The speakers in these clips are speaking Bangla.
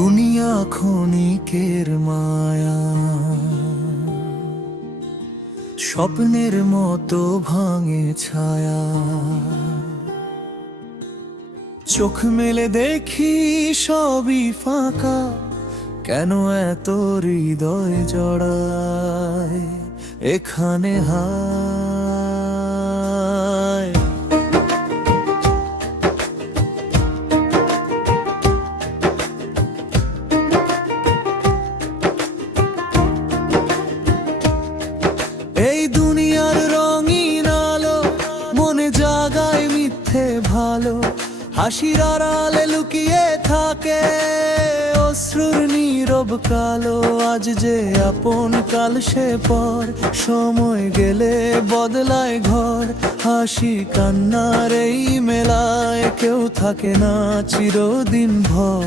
দুনিয়া ক্ষণিকের মায়া, স্বপ্নের মতো ভাঙে ছায়া। চোখ মেলে দেখি সবই ফাঁকা, কেন এত হৃদয় জড়ায় এখানে হায়। এই দুনিয়ার রঙিন আলো মনে জাগায় মিথ্যে ভালো, হাসির আড়ালে লুকিয়ে থাকে অশ্রুর নীরব কালো। আজ যে আপন কাল সে পর, সময় গেলে বদলায় ঘর। হাসি কান্নার এই মেলায় কেউ থাকে না চিরদিন ভর।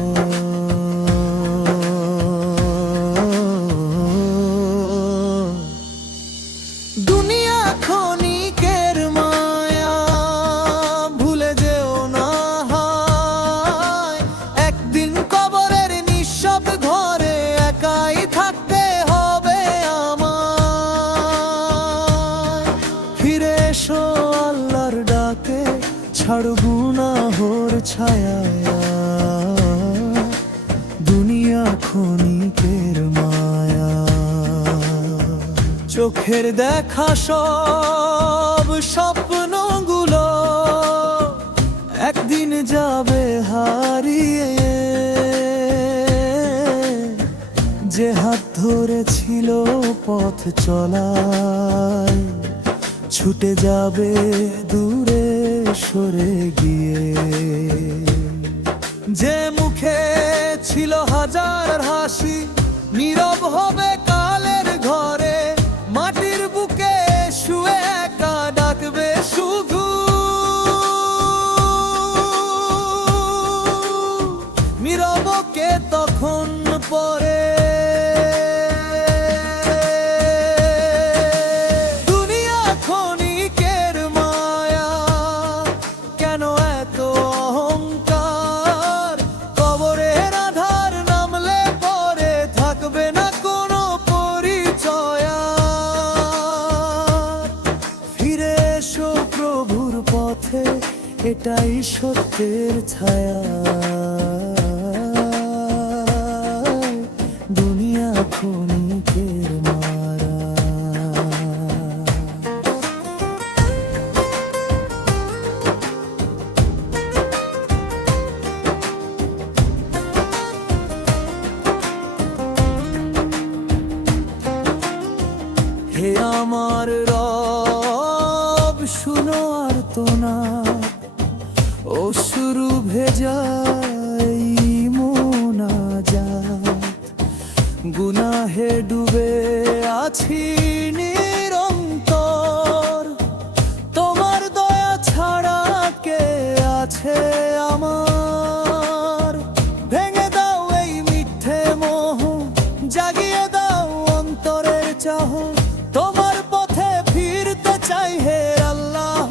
দুনিয়া ক্ষণিকের মায়া, ভুলে যেও না হায়। একদিন কবরের নিঃশব্দ ঘরে একাই থাকতে হবে আমায়। ফিরে এসো আল্লাহর ডাকে, ছাড়ো গুনাহর ছায়া। দুনিয়া ক্ষণিকের মায়া, চোখের দেখা সব স্বপ্নগুলো একদিন যাবে হারিয়ে। যে হাত ধরেছিল পথ চলায়, ছুটে যাবে দূরে সরে গিয়ে। যে মুখে ছিল হাজার হাসি, নীরব হবে কালের ঘরে। মাটির বুকে শুয়ে একা ডাকবে শুধু, নীরবকে তখন পরে। দুনিয়া ক্ষণিকের মায়া, কেন এত অহংকার? কবরের আধার নামলে পরে থাকবে না কোনো পরিচয়। ফিরে এসো প্রভুর পথে, এটাই সত্যের ছায়া। দুনিয়া ক্ষণিকের মায়া। হে আমার রব, শুনো আর্তনাদ, অশ্রু ভেজাই মোনাজাত। গুনাহে ডুবে আছি নিরন্তর, তোমার দয়া ছাড়া কে আছে আমার? ভেঙে দাও এই মিথ্যে মোহ, জাগিয়ে দাও অন্তরের চাহ। তোমার পথে ফিরতে চাই হে আল্লাহ।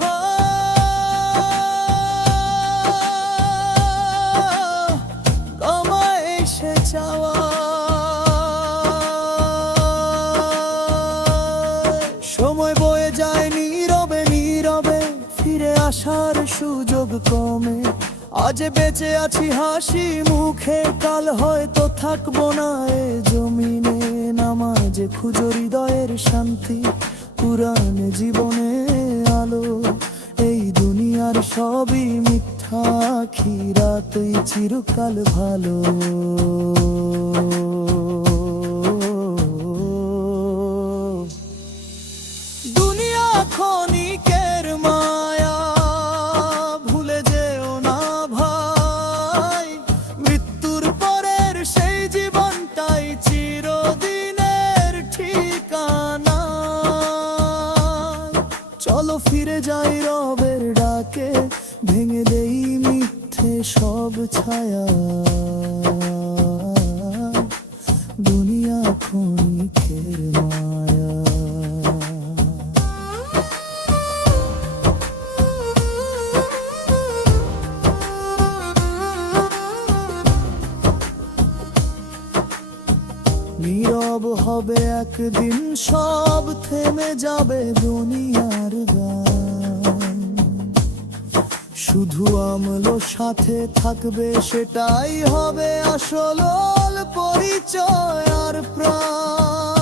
ক্ষমা এসে চাওয়া, সময় বয়ে যায় নীরবে নীরবে, ফিরে আসার সুযোগ কমে। আজ বেঁচে আছি হাসি মুখে, কাল হয়তো থাকবো না এ জমিনে। নামাজে খুঁজো হৃদয়ের শান্তি, কুরআন জীবনে আলো। এই দুনিয়ার সবই মিথ্যা, আখিরাতই চিরকাল ভালো। দুনিয়া ক্ষণিকের মায়া, ভুলে যেও না ভাই। মৃত্যুর পরের সেই জীবনটাই চিরদিনের ঠিকানা। চলো ফিরে যাই রবের ডাকে, ভেঙে দেই মিথ্যে সব ছায়া। দুনিয়া ক্ষণিকের মায়া। একদিন সব থেমে যাবে দুনিয়ার গান, শুধু আমলো সাথে থাকবে, সেটাই হবে আসল পরিচয় আর প্রাণ।